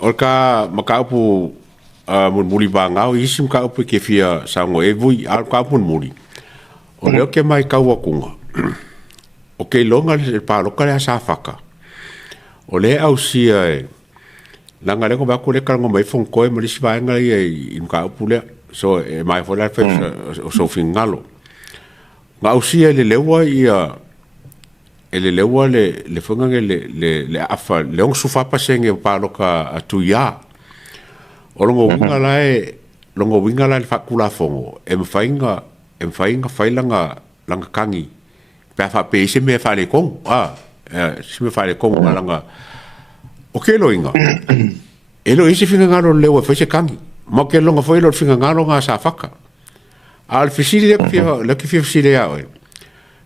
O ka makaupu muli bangau isi makaupu ke fia sango e vui al kaupu muli. O leo ke mai kaua kunga. O ke longa le paloka le Satafa. O le au sia e langa le ko ba ko le kalanga mai fon ko e malisi ba nga i makaupu le so e mai fo la fe so fingalo. Nga au sia le lewa ia ele lewa le funga le afa le on sufa pasenge paloka atu ya. O longo winga la fakula fongo e mfainga failanga langa kangi pa fa pe se me fa le kong se me fa le kong langa o ke loinga elo isi finga ngalo lewa fa se kangi mo ke longa foi lo finga ngalo nga sa faka al fisili le ki fisili ya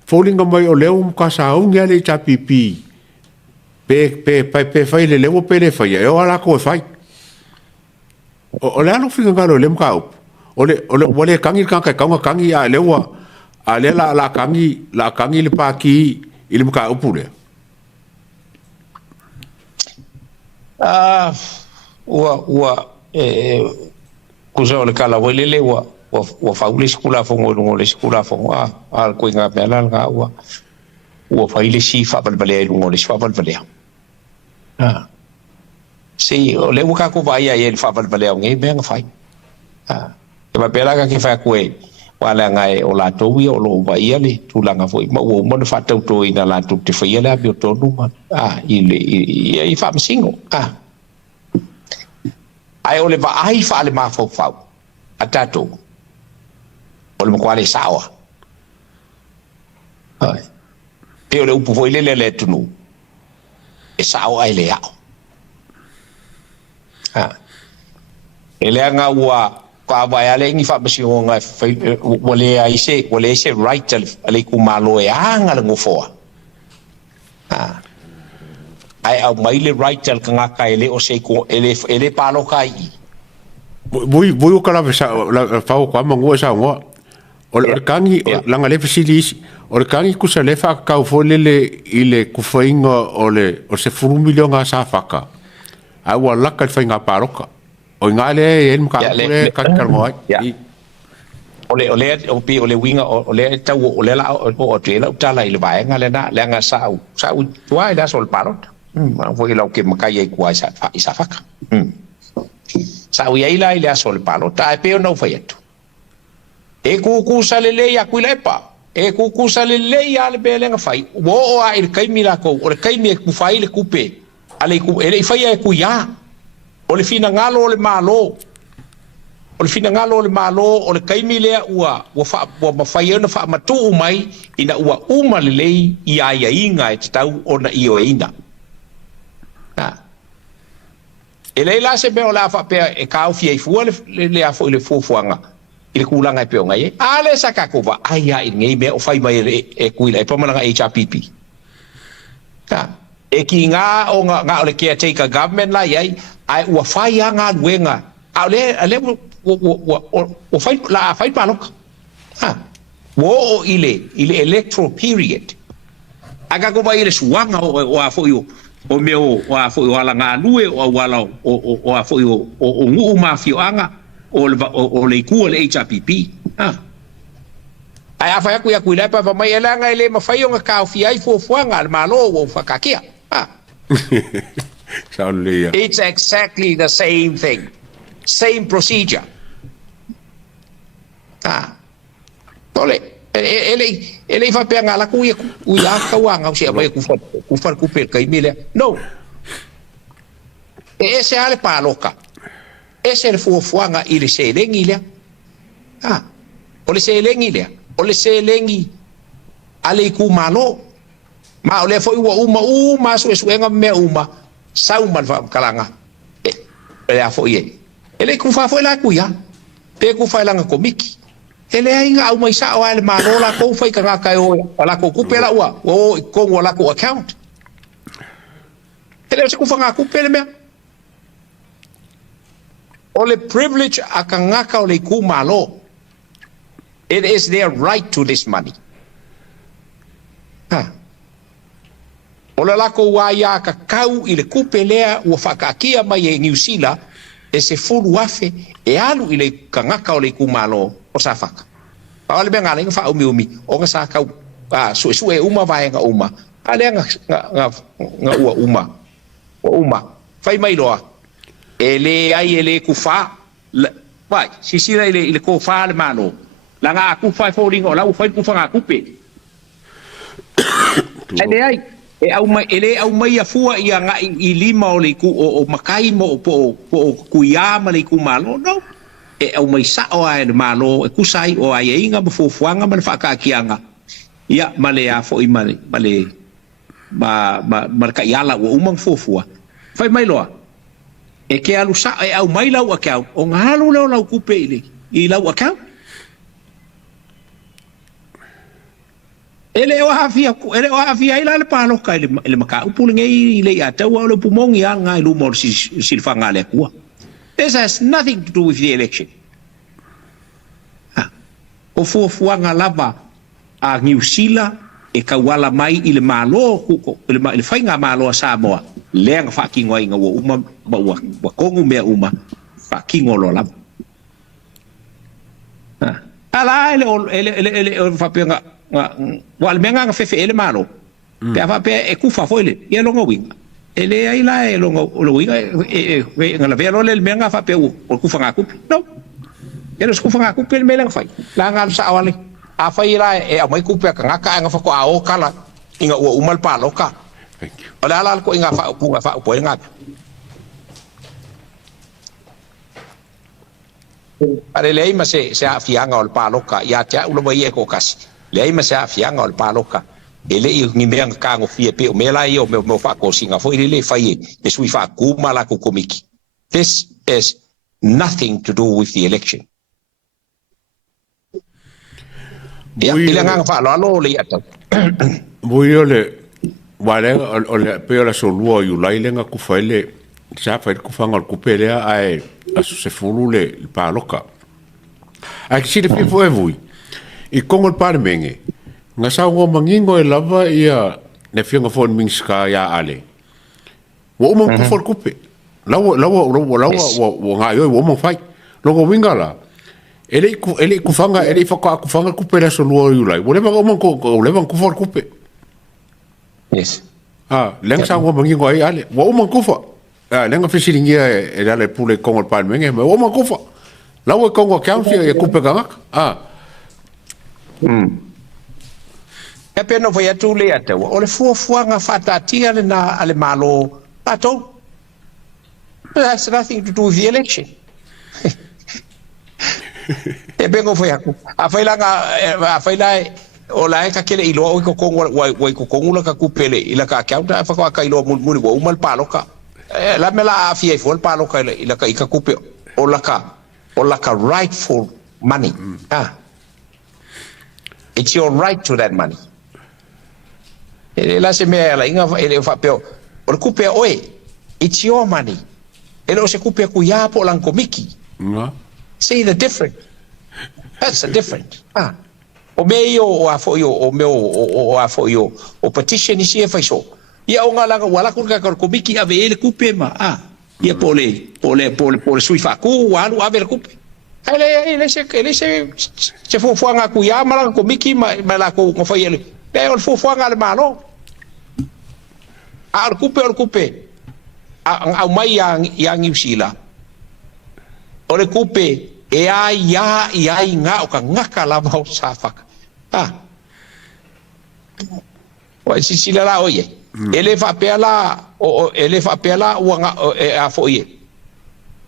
falling mai o leo ka sa un ya le chapipi pe fa le lewa pe le fa ya o ala ko fa o le alo finga ngalo le mkau o le kangi kangi a lewa a le la kangi le paki il mkau pule ua kusa o le kala wele le ua faule sikula fongo lungo le sikula fongo al ko inga mela nga ua faile si fa balbalea lungo le fa balbalea si o le uka ko vai ai el fa balbalea ngai me nga fai e ba pela ka ki fa ko e wala ngai o la to wi o lo vai ale tu langa foi ma o mo fa tau to ina la tu te foi ala bi to no ma i fa singo ai o le va ai fa le ma fo fa atato o le mo kwale sawa ai pe o le upu foi le tunu e sawa ai le ao ele nga ua ka vai ale ngi fa basi o nga wale ai se right ale ku malo e anga ngo fo ai au mai le right al nga ka ele o se ko ele palo kai vui o kala la fa ko mango sa ngo o le kangi langa le facility o le kangi ku se le fa ka fo le ile ku fainga o se furu milionga sa faka ai wala ka fainga paroka o ngale el mka le ka karmo ole winga ole ta ole la o te la ta la ile vai ngale na le nga sa tuai da sol parot ma foi lo que maka ye ku isa faka sa wi ai la ile sol parot ta pe no foi eto e ku sale le ya ku lepa e ku sale le ya le bele nga fai wo o ai kai mila ko o kai mi ku fai le kupe ale ku ele fai e ku ya o le fina ngalo o le malo o le fina ngalo o le malo o le kaimi lea ua mawhai ana wha matu mai ina ua uma lelei i aia inga e tatau o na i o eina e leila se mea o la whapea e kau fia i fua le afo i le fuafuanga i le kulanga e peo ngai a le sakakova aia i ngei mea o whai mai e kuila e pamalanga HRPP e ki ngā o ngā o le caretaker government la iai ai ua fai a ngā luenga a le o fai la fai paloka wo ile electoral period aga ko vai le suanga o a foi o meu o a foi o ala ngā lue o wala o a foi o ngu mafio anga o le ku le HRPP ai a fai ku ya ku le pa mai ela nga ile ma fai o nga ka fi ai fo fuanga al malo o fakakia it's exactly the same thing, same procedure. Tole, ele fa pe ngala ku ya ka wanga o se mai ku fa ku pe kai mile. No. Ese ale paloka. Ese el fuanga ile se lengile. O le se lengile. O le se lengi ale ku malo. Ma ole foi uma so suenga me uma sau mal kalanga ele a foi ele ku fa foi la ku ya pe ku fa langa komiki ele ai nga au mai sa o ale marola ko foi ka ka o ala ko ku pela wa o ko wala ko account ele se ku fa nga ku pele me ole privilege akanga ka ole ku malo it is their right to this money O le lako ua ia ka kau i le kupe lea ua whakaakia mai e New Zealand e se fulu afe e alu i le kangaka o le kumalo o sa whaka. Pa ole mea ngā lenga wha umi o nga sa kau sue uma vai nga uma. A lea nga ua uma. O uma. Whai mai loa. E le ai e le kufa. Vai, sisira i le kufa le mano. La ngā kufa e fōringa o lau whai kufa ngā kupe. E le ai. Ele au mai a fua ia nga I lima o le ku o makai mo po kuia ma le ku malo no e au mai sa o ai le malo e kusai o ai inga mo fuanga ma fa ka kianga ia male a fo I male ma ka yala o umang fofua fai mai loa e ke alu sa e au mai lau akau o ngalu lau kupe ile I lau akau ele o hafia ila le paloka ele maka upule ngai ile ya tau o le pumongi ya ngai lu mo si fanga le kua. This has nothing to do with the election. O fuanga lava a New Zealand e kawala mai ile malo ko ile fainga malo sa moa le nga fa kingo inga wo uma wa kongu mea uma fa kingo lo lava. Ala ele fa penga wal menga nga fefe ele malo pe ava pe e kufa foile ye longa winga ele ai la e longa winga e nga la velo le menga fa pe o kufa nga kup no ele kufa nga kup le melang fai la nga sa awale a fai la e a mai kupe ka nga nga fa ko a o kala inga o umal palo ka thank you ala ko inga fa po nga ale lei ma se afianga o palo ka ya tia ulo mai e ko kasi Leai ma sa fianga o paloka ele I ngi mea ka ngo fie pe o mela I o me fa ko singa foi le fai e sui fa ku mala ku komiki. This is nothing to do with the election. Ya ile nga fa lo le ata. Voi le wale o le pe la solua yu lai lenga ku faile sa fa ku fanga ku pele ai asu se fulu le paloka. Ai si le pe foi voi. I kongo pare menge nga sa ngo mangingo e lava ia ne fianga fon mingska ya ale wo mo ku for kupe lawa nga yo wo mo fai logo wingala ele ku fanga ele fa ku fanga kupe la solo yu lai wo le ba mo ko le ba ku for kupe yes leng sa ngo mangingo ai ale wo mo ku fa lenga fisiringia e dale pule kongo pare menge wo mo ku fa lawa kongo kaunti e kupe ga e pena foi atu le ata o le fuanga fatatia le na ale malo pato that's nothing to do with the election e bengo foi aku a faila o la ka kele ilo o ko kongo wa ko kongo la ka kupele ila ka kaunta fa ka ilo mul wo mal palo ka la mela afia fo palo ka ila ka kupe o la ka rightful money It's your right to that money. Ele la se me la inga ele fa peo. O kupe oe. It's your money. Ele o se kupe ku ya po lang komiki. See the difference. That's the difference. O me yo o afo yo o me o afo yo o petition isi e fai so. Ia o ngala wala ku ka komiki ave ele kupe ma. Ia pole sui fa ku walu ave kupe. Ele se fuanga ku ya mala ko miki ma la ko fai ele pe o fuanga le malo al kupe a mai yang New o le kupe e ai nga o ka ngaka la mau safaka o si la oye ele fa pela o nga a foi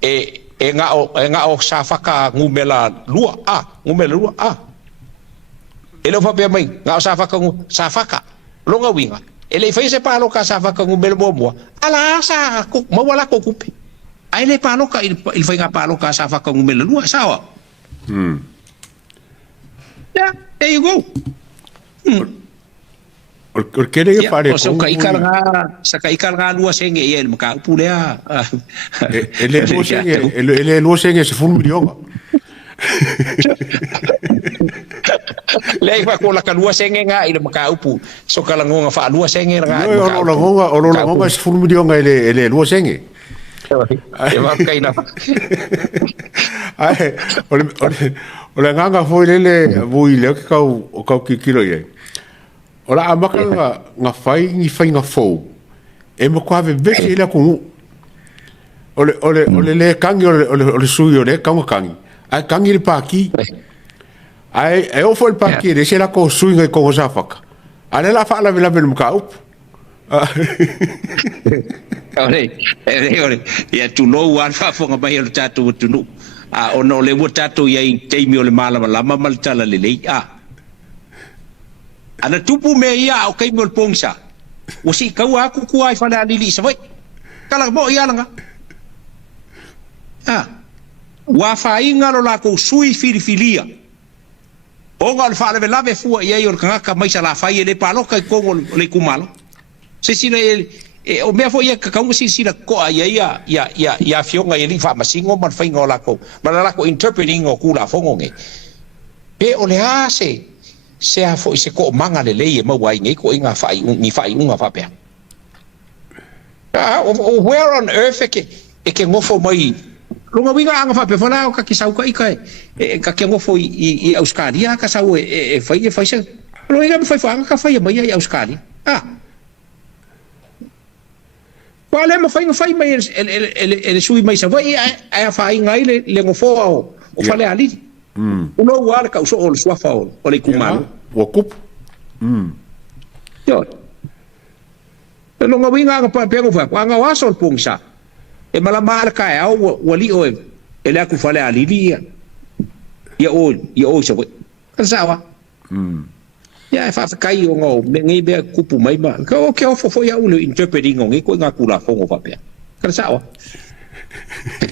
e nga o safaka ngumela lua ele fa pe mai nga safaka longa winga ele fai se palo ka safaka ngumela mo ala sa ko mawala ko kupe ai le palo ka il fai nga palo ka safaka ngumela lua sawa yeah there you go o kere e pare ko sa kai nga lua senge e el maka pulea ele lo senge se fun milionga Leai fa ko la kalua senge nga ile maka upu. So kala ngonga fa lua senge nga. o lo ngonga se fulu milio nga ele lua senge. E va kai na. Ai, ole nganga foi lele vui le kau kilo ye. Ola amaka nga fai ni fai nga fo. E mo kwa ve besi ile ku. Ole le kangi ole sui ole kangi. Ai kangi le paki. Ai o foi el paki de se la ko sui nga ko safaka. Ale la fa la vela vel mkaup. Ore, ia tu no wan fa fonga mai o tatu tu no. Ono le wo tatu ia i teimi o le malama mal tala le lei. Ana tupu me ia o kai mol pongsa. O si kau aku kuai fa na lili sa vai. Kala mo ia langa. Wa fa inga lo la ko sui filifilia. O ngal fa le lave fu ia i o kanga mai sa la fa ia le paloka ko le kumalo. Se sina o mea fo ia kakau si sina ko ia fionga ia li fa masingo man fa inga la ko. Man la ko interpreting o kula fongo nge. Pe o le se a fo se ko manga le lei ma wai ngai ko inga fai ni fai unga fa pe where on earth e ke ngofo mai lunga winga anga fa pe fala ka kisau ka ikai ka ke ngofo i Australia ka sau fai se lo inga fai fa ka fai mai i Australia wale ma fai mai ele sui mai sa vai ai fai ngai le ngofo o fale ali uno wala ka uso o swafa o le kumalo o kup yo lo nga winga ka pa pengo fa nga wasol pungsa e malama ka ya wali o ele aku fale ali ya o so ka sawa ya fa kai o ngo ngi be kupu mai ma ka o ke o fo ya ulo interpreting ngi ko nga kula fongo fa pe ka sawa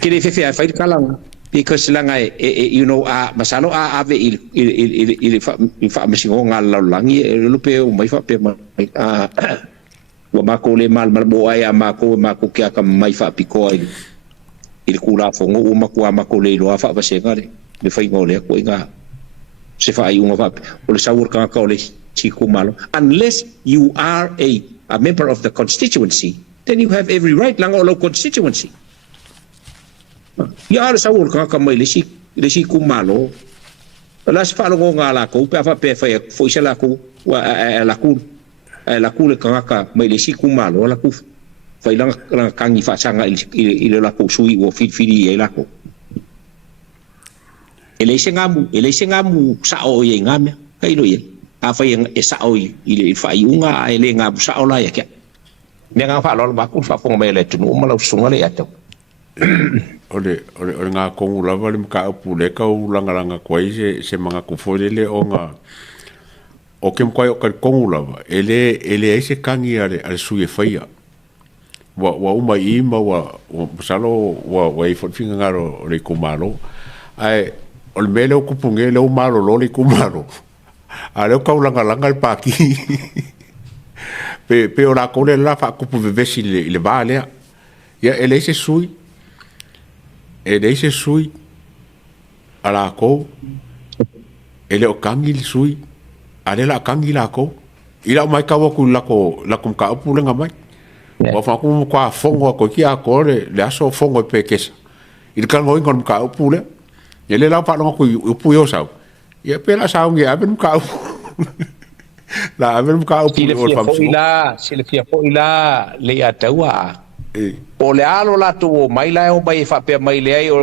kile fe fa kalang because langa you know masalo ave il fa masingo nga langi lupe o mai fa pe wa mako le mal bo ai mako ke ka mai fa piko il kula fongo o mako le lo fa senga le fa ngole ko nga se fa ai unga fa o le saur ka le chiku malo unless you are a member of the constituency then you have every right langa o constituency. Ya ada sawur ka mai le si kumalo la se fa lo ngala ko pe fa pe fa fo se la ko wa la ku le ka mai le si kumalo la ku fa ila kangi fa sanga ile la ko sui o fili e la ko ele se ngamu sa o ye ngame kai lo ye a fa ye sa o ile fa unga ele ngamu sa o la ya ke me nga fa lo ba ku fa fo mai le tu no ma lo sunga le ya to ole nga kongu lava le mka upu le ka ulanga kwai se manga kufodele o nga o kem kwai o ka kongu lava ele ese kangi ale sui faia wa uma ima wa salo wa i finga ngaro le kumalo ai ol mele o kupunge le Malolo le kumalo ale ka ulanga le paki pe ora ko le la fa kupu vesi le vale ya ele ese sui ele se sui ala ko ele o kangi sui ale la kangi la ko ila mai ka ku la ko ka pu lenga mai wa fa ku kwa fongo ko ki a ko le aso fongo pe kesa il kan ngoi ngon ka pu le ele la pa no ku pu yo sa ye pe la sa ngi aben ka la aben ka pu o fa si le fia po ila le atawa o le alo la tu mai la o mai fa pe mai le o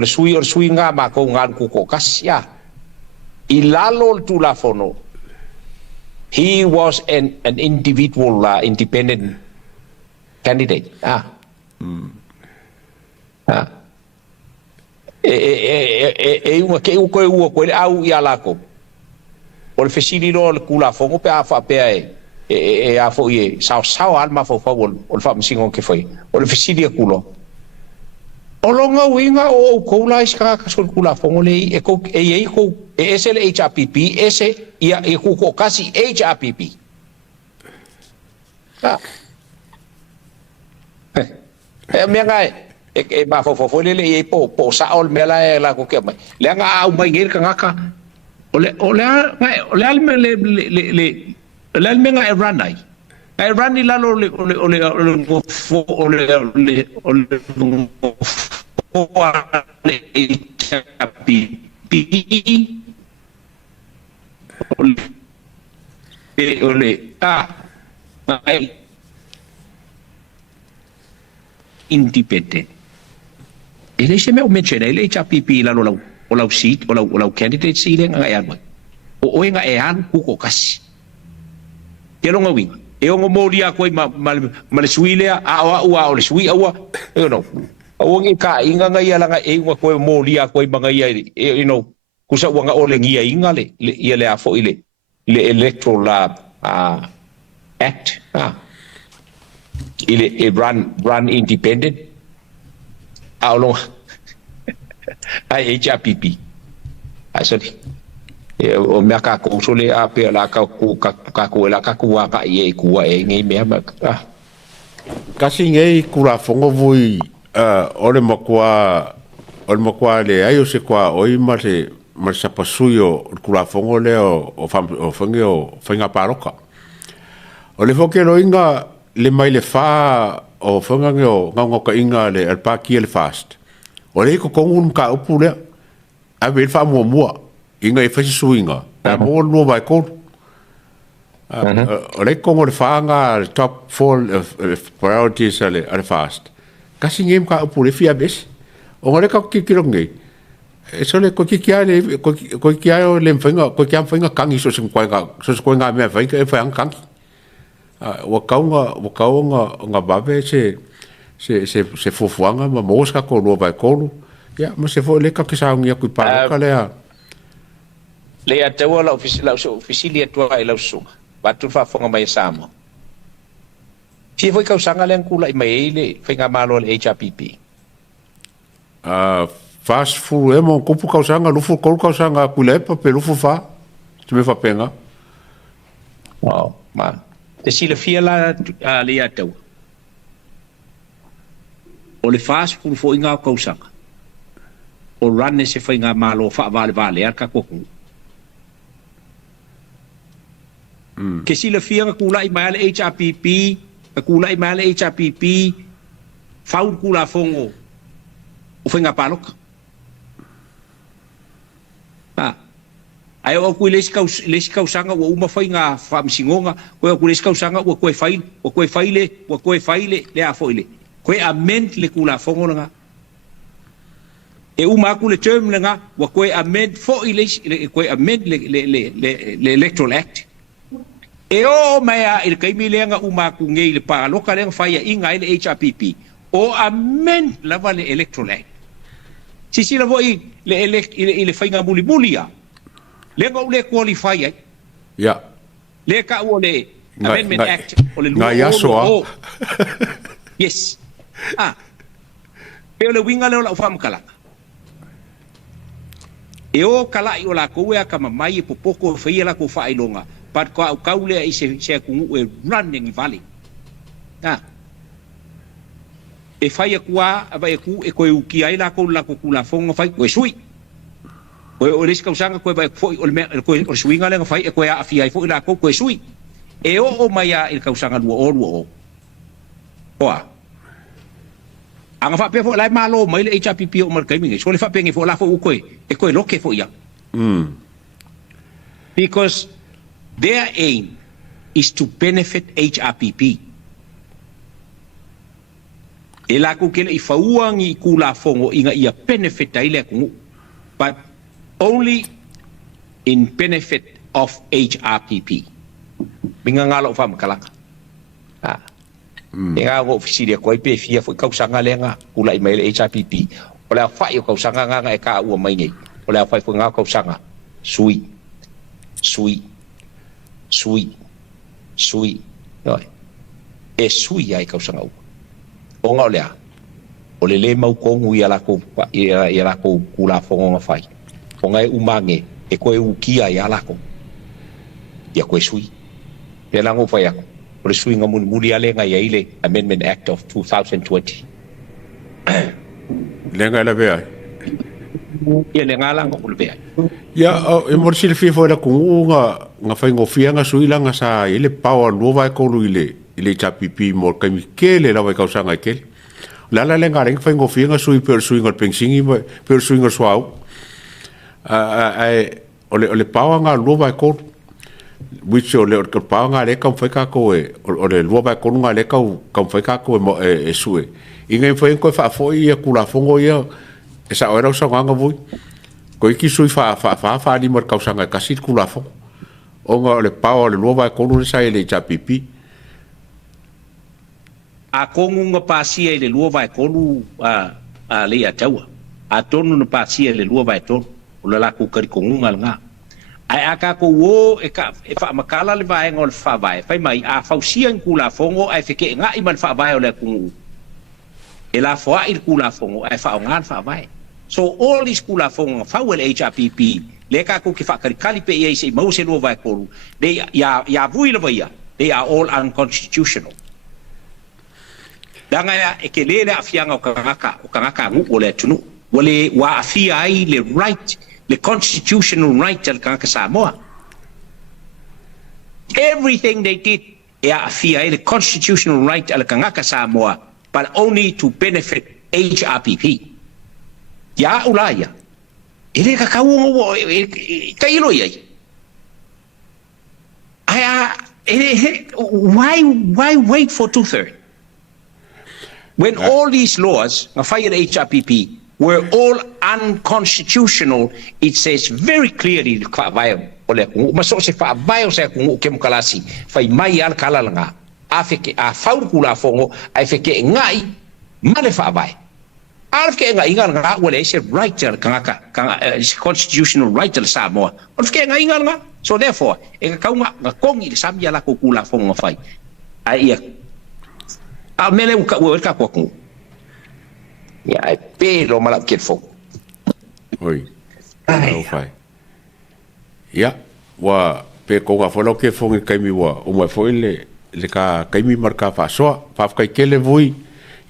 le sui nga ma ko nga ku kasia ilalo tu la fono he was an individual independent candidate uma ke u ko le au ya la ko o le fesili lo ku la fono pe a fa pe a fo ye sao alma fo o fa msingo ke foi o le fisili kulo o longa winga o ko la iska ka sol kula fo le e ko e ko ese le HRPP ese ia e ko kasi HRPP me ngai e ba fo le e po sao me la ko ke mai le nga au mai ngir ka ngaka ole alme le alme nga Iranai Irani lalo independent. Ele se me mention ele HPP la o seat o candidate seat nga yan o nga yan ku ko kasi kero nga wing e o moria ko mal suile a o le sui awa you know o ngi ka inga nga ya nga e ko moria ko mga ya you know kusa nga o le ngia inga le ile afo ile le electoral act ile run independent long ai HPP asali o me ka ko sole a pe la ka ku la ka ku ka ye ku e ngai me ma kasi ngai kula fongo vui ole makwa le ayo se kwa oi ma se pasuyo kula fongo le o fanga paroka ole foke lo inga le mai le fa o fanga ngo ka inga le al pa ki le fast ole ko kongun ka upule a ve fa mo inga e fasi suinga mo no vai ko ole kongo le fanga top 4 priorities ale fast kasi ngem ka upule fia bes o ole ka kikiro ngai e sole ko kikiale ko kiao le fanga ko kiam fanga kangi so nga me fanga e fanga kangi wakaunga nga babe se fofuanga ma moska ko lo vai ko ya ma se fo le ka kisa ngia ku pa ka le te wala officially tua I so batu fa fonga mai sama fi foi ka usanga le kula I mai le finga malo le HPP fast food mo ko pu ka usanga lu fu ko ka usanga ku le pa pe lu fu fa tu me fa penga man te sila fiala le atau o le fast food fo inga ka usanga o ranne se fa inga malo fa vale ka ko ke sila fianga kula I mai le HPP kula I mai le HPP faul kula fongo o finga palok ai o ku les kau sanga o uma fainga fam singonga o ku les kau sanga o ku faile le a foile ko amend le kula fongo nga e uma ku le term nga o ku amend fo ile ko amend le electoral act e o mai il kai milenga uma ku ngei le pa loka le faia inga ile HPP o amend la vale electoral act si la voi le fainga bulia le go le qualify ya le ka o le amendment act o le law yes e le winga le la fam kala e o kala I o la ko e ka mai e popoko fe la ko fa ilonga pat ko ka ule I se ku e running valley e fai kwa ava e ku e ko u ki ai la ko kula fonga fai ko sui o le usanga ko vai foi o swinga le fai e ko a fia foi la ko sui e o mai il usanga o anga fa pe fo lai malo mai le HPP o mar kai mi so le fa pe ngi fo la fo u ko e ko lo ke fo ya because their aim is to benefit HRPP e la ko ke le fauangi kula fongo inga ia benefit ai le ku but only in benefit of HRPP. Minga ngalo fam kalaka. Nga go ofisiria ko pe fia fo ka usanga lenga kula email HRPP. Ola fa yo ka usanga nga e ka u mai ngai. Ola fa fo nga ka usanga sui. No. E sui ai ka usanga u. O nga olea. Ole le mau ko ngui ala ko ia ko kula fo nga fai. O ngai umange e koe ukia I alako ia koe sui e lango fai ako o le sui nga muri ale ngai ile Amendment Act of 2020 lenga la vea ia le ngala ngo le bea ya e mo sile fi fo la ku nga fa ngo fi nga sui la nga sa ile power no vai ko lu ile chapipi mo ka mi kele la vai ka sanga kele la le nga reng fa ngo fi nga sui per sui nga pensingi per sui nga swau ole power nga lu vai ko which ole ka power nga le ka fa ka ko ole lu vai ko nga le ka fa ka ko e sui inga fa ko fa fo ia kula fongo ia esa ora so nga vui ko iki sui fa ni mar kausanga kasit kula fo onga le pao le lova ko no sai le chapipi a kongunga pasia le lova ko lu a le atawa a tonu na pasia le lova to o la ku kari kongunga nga ai aka ko wo e fa makala le vai ngol fa vai fai mai a fausia kula fongo ai fike nga i man fa vai o le ku e la foa il kula fongo ai fa ngan fa vai. So all these kula fongo fa wel HRPP le ka ku ki fa kali pe ye se mo se lo vai ko they ya vui le vai they are all unconstitutional. Danga ya e ke le afianga o kangaka ngu o le tunu wale wa afia ai le right le constitutional right al kangaka Samoa. Everything they did ya afia ai le constitutional right al kangaka Samoa, but only to benefit HRPP. Ya ulaya. Ele ka kawo kailo yai. Why wait for 2/3? When all these laws, fire HRPP, were all unconstitutional, it says very clearly maso se fa bayo se ku kem kalasi fai mai al kala nga afeke a faul kula fongo ai feke ngai male fa bai afke ngai nga wala se right kanga constitutional right al Samoa afke ngai nga so therefore e ka nga kongi sabia la ko kula fongo fai ai a mele ka ko ya pe lo malap ket fo oi ai fai ya wa pe ko ga folo ke fo kai mi wa o mai foi le ka kai mi marka fa so fa kai kele vui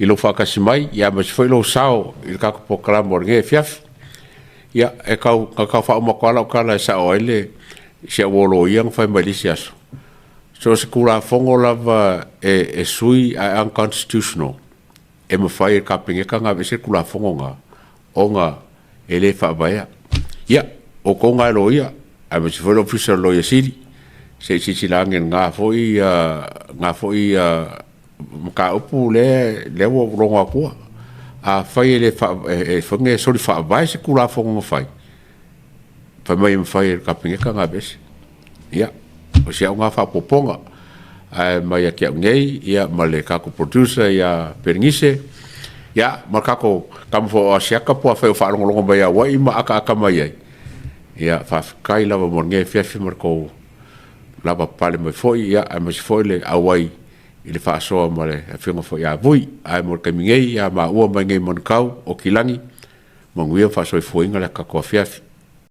i lo fa ka simai ya mas foi lo sao il ka ko kala morge fiaf ya e ka fa mo kala sa o ele se wolo yang fa malaysia so se kula fongo lava e sui a unconstitutional e mo fai ka pinge ka nga se kula fongo nga onga ele fa baya ya o ko nga lo ya a me se foi official lo ya sili se langen nga foi ka upu le wo ronga ko a fai ele fa fonge so fa baya se kula fongo fai fa mai mo fai ka pinge ka nga bes ya o se nga fa poponga mai ke ngei ia male ka ko producer ya perngise ya marka ko kam fo sia ka po fa fa longo ba ya wa ima aka mai ya fa kai lava mo ngei fi marko lava pale mai foi ya mas foi le awai ile fa so male fingo fo ya vui ai mo ke ngei ya ma u mai ngei mon kau o kilangi mo ngui fa so foi ngala ka ko fi